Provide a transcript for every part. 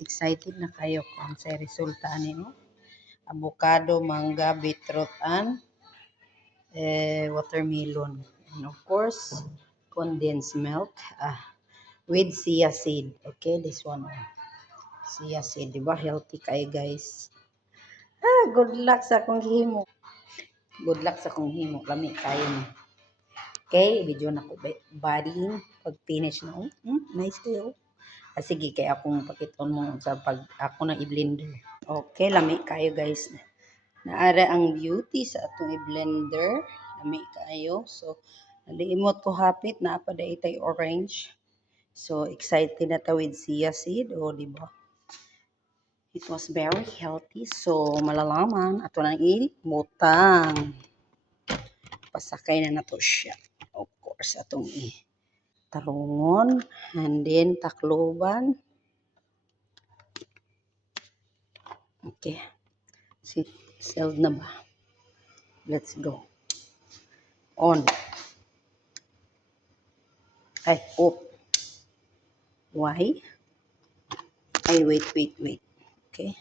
Excited na kayo kung sa resulta nino. Avocado, mangga, beetroot, and watermelon. And of course, condensed milk with chia seed. Okay, this one. Chia seed, diba? Healthy kayo, guys. Good luck sa akong himo. Good luck sa akong himo. Lami kayo na. Okay, video na ko badding. Pag finish na. Nice kayo. Sige, kaya akong pakiton mo sa pag ako na i-blender. Okay, lami kayo, guys. Naara ang beauty sa atong i-blender. Lami kayo. So, naliimot ko hapit na pa da itay orange. So, excited na ta with chia seed. O, diba? It was very healthy. So, malalaman. Ato nang i-butang. Pasakay na nato siya. Of course, atong tarungon. And then, takloban. Okay. Sealed na ba? Let's go. On. Ay, op. Why? Ay, wait. Okay.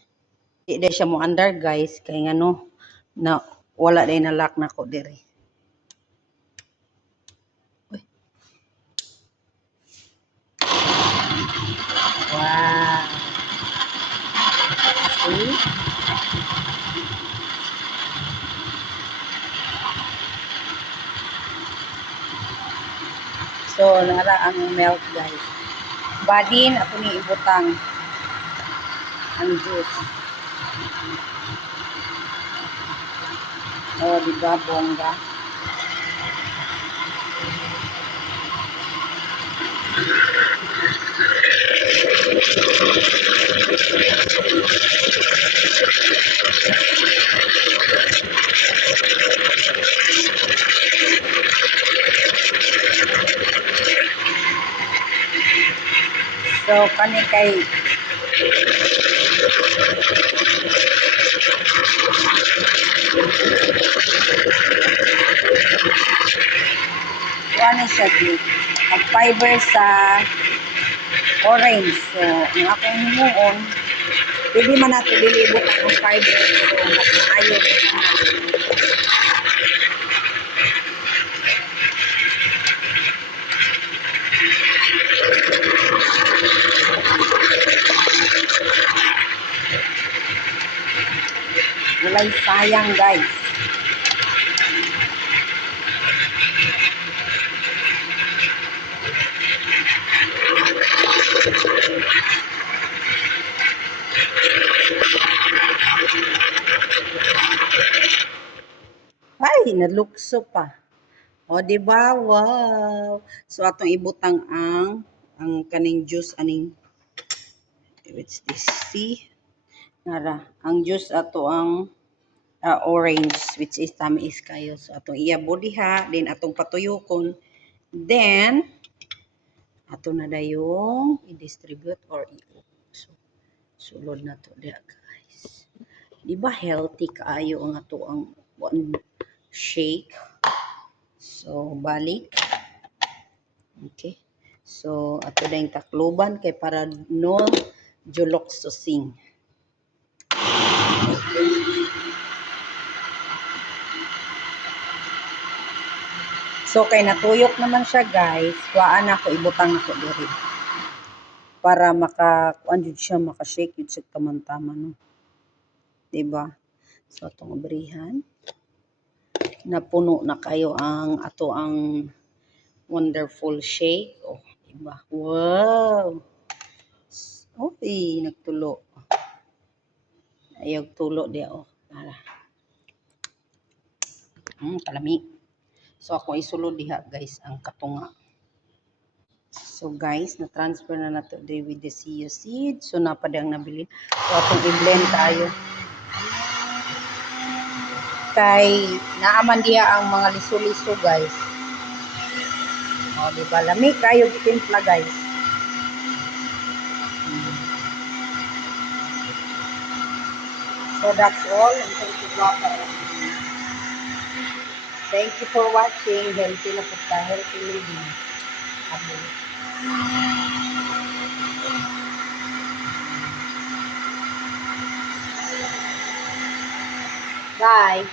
Di na siya mo under, guys. Kaya nga no, na wala din na lock na ko diri. Uy. Wow. See? So, nara ang milk, guys. Badin, ako ni ibutang ang juice. Oh, diba, bongga? So, kani kay ano siya di ang fiber sa orange. So, ang akong himuon, pwede man natin dilibot ang fiber pero mas maayo walay sayang, guys. Ay, nalukso pa. O, diba? Wow. So, atong ibutang ang kaning juice aning what's this? See? Nara, ang juice ato ang orange, which is tamis kayo. So, atong iyabo diha, then atong patuyokon. Then, ato na dayong i-distribute or so, sulod na to diha, guys. Diba healthy kaayo ang ato ang one shake? So, balik. Okay. So, ato na yung takloban kay para no julok susing. So, kay natuyok naman siya, guys. Kuhaan ako, ibutang ako diri. Para maka-kuan jud siya, maka-shake jud siya taman-taman, no. Diba? So, atong abrihan. Napuno na kayo ang ato ang wonderful shake. Oh, diba? Wow! Okay, nagtulo. Ayaw tulo diya, oh. Kalami. So, ako isulod diha, guys, ang katunga. So, guys, na-transfer na nato di with the chia seed. So, napadang nabili. So, atong i-blend tayo. Kay, naaman diha ang mga liso-liso, guys. O, diba? Lami kayo timpla, guys. So, that's all. Thank you for watching. Healthy na po ta. Healthy living. Abo. Bye.